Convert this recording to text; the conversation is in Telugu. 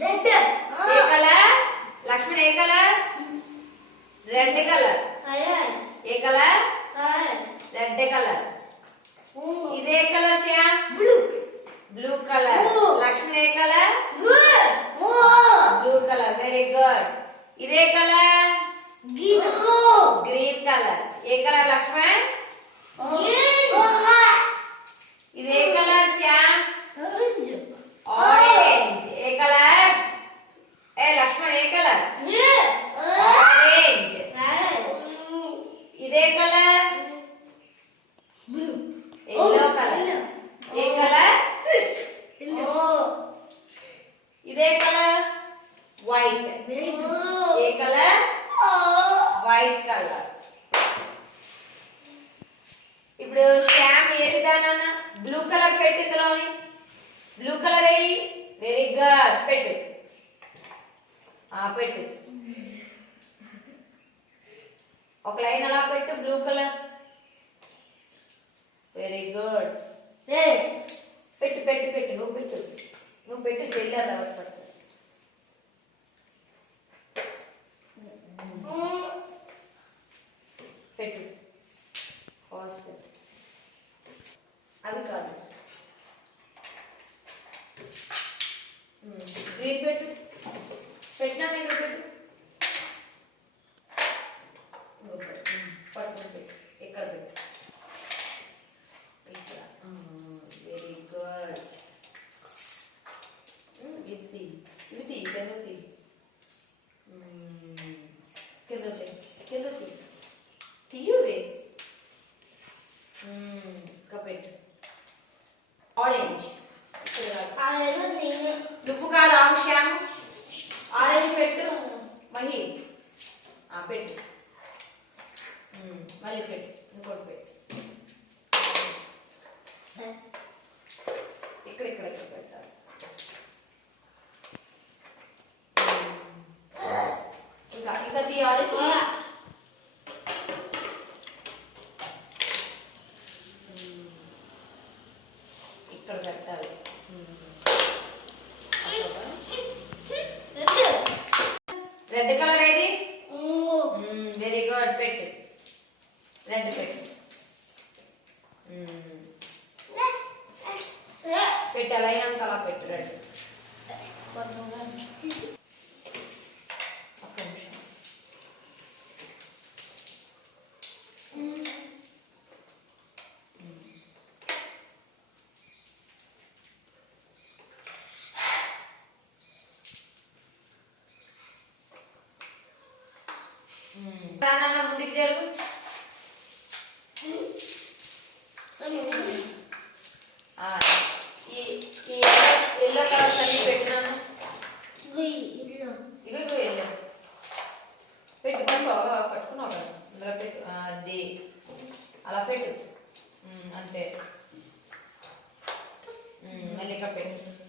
రెడ్. ఏ కలర్? లక్ష్మణ్ ఏ కలర్? Red colour. ఏ కలర్? Red colour. ఇదే colour Shyam? Blue. Blue colour. Lakshman ఏ colour? Blue colour. Very good. ఇదే కలర్? Green colour. ఏ కలర్ లక్ష్మణ్? ఇదే కలర్ శ్యామ్? ఆరెంజ్. ఏ కలర్? ఏ లక్ష్మణ్ ఏ కలర్? ఆరెంజ్. ఇదే కలర్? Yellow colour. ఏ కలర్? ఇదే కలర్? వైట్. ఏ కలర్? White colour. ఇప్పుడు శ్యామ్ ఏది దానన్నా? బ్లూ కలర్ పెట్టి ఇందులోని బ్లూ కలర్ వేయి. Very good. పెట్టు. పెట్టు. ఒక లైన్ అలా పెట్టు. Blue colour. Very good. పెట్టు పెట్టు పెట్టు. నువ్వు పెట్టు. నువ్వు పెట్టు. చెల్లి తర్వాత పడుతుంది. పెట్టు. అవి కాదు. గ్రీన్ పెట్టు. పెట్టినా నేను పెట్టు. పట్టుకుని పెట్టు. ఇక్కడ పెట్టు. ఇక్కడ. Very good. ఇది ఇవి తీ. కింద తీ. కింద తీ. కింద తీ. తీయువే. ఇంకా పెట్టు. ఆరెంజ్. నువ్వు కాదు శ్యామ్. ఆరెంజ్ పెట్టు. మహి పెట్టు. మళ్ళీ పెట్టు. ఇంకోటి పెట్టు. ఇక్కడ ఇక్కడ ఇక్కడ పెట్టాలి. ఇంకా ఇంకా తీయాలి. ఇక్కడ పెట్టాలి. రెడ్ కలర్ ఏది? Very good. పెట్టు. రెడ్ పెట్టు. పెట్టు. అలా అయినంత అలా పెట్టు. రెడ్. ఒక్క నిమిషం. ముందుకు జరుగు. ఈ ఎల్లో కలర్స్ అన్ని పెట్టినాను. ఇగో ఎల్లో పెట్టు. పట్టుకున్నావు కదా. ఇందులో పెట్టు. అది అలా పెట్టు. అంతే. మళ్ళీ ఇక్కడ పెట్టు.